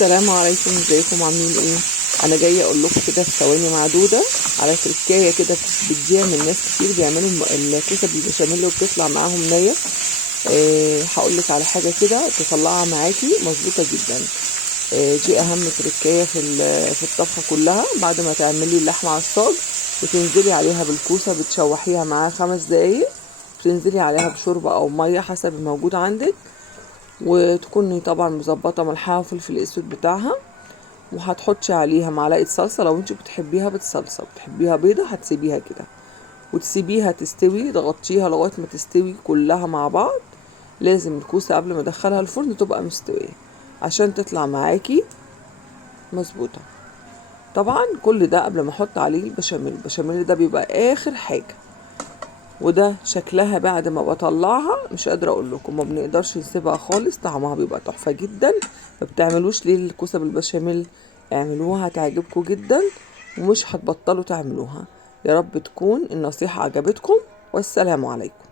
السلام عليكم، ازيكم عاملين ايه؟ انا جايه اقول لكم كده في ثواني معدوده على تركايه كده بتديها من ناس كتير بيعملوا الكوسه بالبشاميل وبتطلع معاهم نيه. هقول لك على حاجه كده تطلعها معاكي مظبوطه جدا. دي اهم تركايه في الطبخه كلها. بعد ما تعملي اللحمه على الصاج بتنزلي عليها بالكوسه، بتشوحيها معاها 5 دقايق، بتنزلي عليها بشوربه او ميه حسب الموجود عندك، وتكوني طبعا مظبطه ملحها وفلفل الاسود بتاعها، وهتحطي عليها معلقه صلصه. لو انت بتحبيها بالصلصه، بتحبيها بيضه هتسيبيها كده وتسيبيها تستوي، تغطيها لغايه ما تستوي كلها مع بعض. لازم الكوسه قبل ما ادخلها الفرن تبقى مستويه عشان تطلع معاكي مظبوطه. طبعا كل ده قبل ما احط عليه البشاميل ده بيبقى اخر حاجه. وده شكلها بعد ما بطلعها مش قادره اقول لكم، ما بنقدرش نسيبها خالص، طعمها بيبقى تحفه جدا. ما بتعملوش ليه الكوسه بالبشاميل؟ اعملوها هتعجبكم جدا ومش هتبطلوا تعملوها. يا رب تكون النصيحه عجبتكم، والسلام عليكم.